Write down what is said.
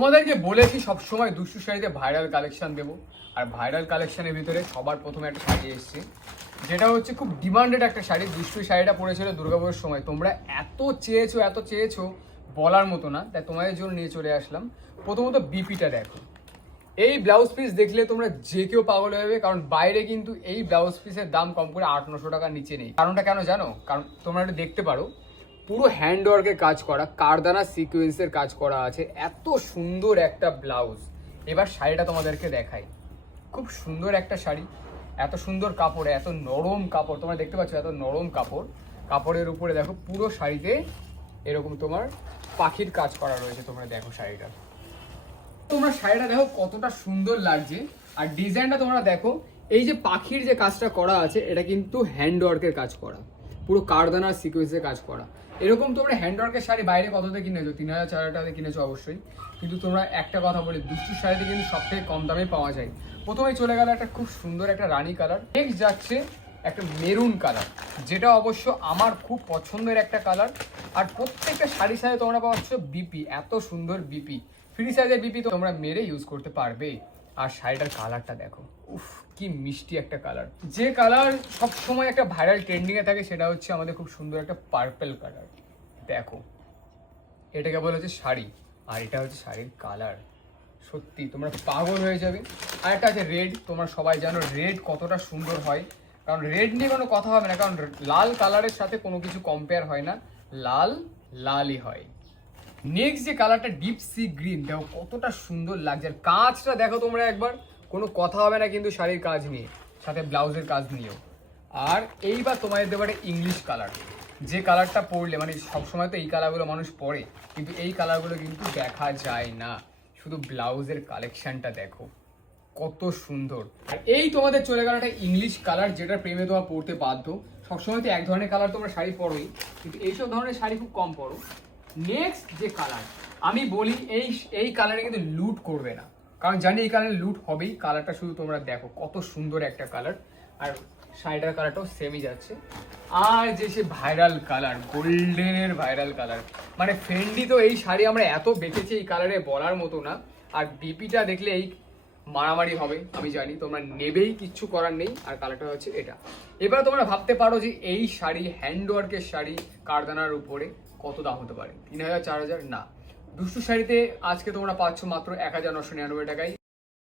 তোমাদেরকে বলেছি সবসময় দুষ্টু শাড়িতে ভাইরাল কালেকশন দেবো। আর ভাইরাল কালেকশনের ভিতরে সবার প্রথমে একটা শাড়ি এসছে। যেটা হচ্ছে খুব ডিমান্ডেড একটা শাড়ি। দুষ্টু শাড়িটা পরেছিল দুর্গাপুজোর সময়। তোমরা এত চেয়েছো এত চেয়েছো বলার মতো না। তাই তোমাদের জন্য নিয়ে চলে আসলাম। প্রথমত বিপিটা দেখো। এই ব্লাউজ পিস দেখলে তোমরা যে কেউ পাগল হয়ে যাবে। কারণ বাইরে কিন্তু এই ব্লাউজ পিসের দাম কম করে আট নশো টাকার নিচে নেই। কারণটা কেন জানো? কারণ তোমরা এটা দেখতে পারো। পুরো হ্যান্ড ওয়ার্কের কাজ করা, কারদানা সিকোয়েন্সের কাজ করা আছে, এত সুন্দর একটা ব্লাউজ এবার শাড়িটা তোমাদেরকে দেখাই। খুব সুন্দর একটা শাড়ি। এত সুন্দর কাপড়, এত নরম কাপড়, তোমরা দেখতে পাচ্ছ এত নরম কাপড়। কাপড়ের উপরে দেখো, পুরো শাড়িতে এরকম তোমার পাখির কাজ করা রয়েছে, তোমরা দেখো শাড়িটা। তোমরা শাড়িটা দেখো কতটা সুন্দর লাগছে। আর ডিজাইনটা তোমরা দেখো, এই যে পাখির যে কাজটা করা আছে, এটা কিন্তু হ্যান্ড ওয়ার্কের কাজ করা। পুরো কারদানার সিকোয়েন্সের কাজ করা। এরকম তোমরা হ্যান্ডওয়ার্কের শাড়ি বাইরে কততে কিনেছো? তিন হাজার, চার হাজার কিনেছো অবশ্যই। কিন্তু তোমরা একটা কথা বলি, দুষ্টু শাড়িতে কিন্তু সব থেকে কম দামে পাওয়া যায়। প্রথমে চলে গেল একটা খুব সুন্দর একটা রানী কালার। নেক্সট যাচ্ছে একটা মেরুন কালার, যেটা অবশ্য আমার খুব পছন্দের একটা কালার। আর প্রত্যেকটা শাড়ির সাথে তোমরা পাচ্ছ বিপি এত সুন্দর বিপি ফ্রি সাইজের বিপি তোমরা মেরে ইউজ করতে পারবে। আর শাড়িটার কালারটা দেখো। উফ কি মিষ্টি একটা কালার যে কালার সব সময় একটা ভাইরাল ট্রেন্ডিং এ থাকে সেটা হচ্ছে আমাদের খুব সুন্দর একটা পার্পেল কালার দেখো, এটাকে বলা হচ্ছে শাড়ি, আর এটা হচ্ছে শাড়ির কালার সত্যি, তোমরা পাগল হয়ে যাবে। আর একটা আছে রেড তোমরা সবাই জানো রেড কতটা সুন্দর হয়। কারণ রেড নিয়ে কোনো কথা হবে না, কারণ লাল কালারের সাথে কোনো কিছু কম্পেয়ার হয় না। লাল, লালই হয়। নেক্সট যে কালারটা ডিপ সি গ্রিন দেখো কতটা সুন্দর লাগছে। আর কাজটা দেখো তোমরা একবার। কোনো কথা হবে না কিন্তু শাড়ির কাজ নিয়ে, সাথে ব্লাউজের কাজ নিয়েও। আর এইবার তোমাদের দেবারে ইংলিশ কালার যে কালারটা পরলে মানে সবসময় তো এই কালারগুলো মানুষ পরে, কিন্তু এই কালারগুলো কিন্তু দেখা যায় না। শুধু ব্লাউজের কালেকশানটা দেখো। কত সুন্দর। আর এই তোমাদের চলে গেল একটা ইংলিশ কালার যেটা প্রেমে তোমার পরতে বাধ্য। সবসময় তো এক ধরনের কালার তোমরা শাড়ি পরোই, কিন্তু এইসব ধরনের শাড়ি খুব কম পরো। নেক্সট যে কালার আমি বলি এই এই কালারে কিন্তু লুট করবে না। কারণ জানি এই কালারে লুট হবেই, কালারটা শুধু তোমরা দেখো, কত সুন্দর একটা কালার। আর শাড়িটার কালারটাও সেমই যাচ্ছে। আর যে সে ভাইরাল কালার গোল্ডেনের ভাইরাল কালার মানে ফ্রেন্ডি তো এই শাড়ি আমরা এত বেঁচেছি এই কালারে বলার মতো না। আর বিপিটা দেখলে এই মারামারি হবে, আমি জানি, তোমরা নেবেই, কিচ্ছু করার নেই। আর কালারটা হচ্ছে এটা। এবার তোমরা ভাবতে পারো যে এই শাড়ি হ্যান্ডওয়ার্কের শাড়ি, কারদানার উপরে কত দাম হতে পারে? তিন হাজার, চার হাজার? না। দুষ্টু শাড়িতে আজকে তোমরা পাচ্ছ মাত্র এক হাজার নশো নিরানব্বই টাকায়।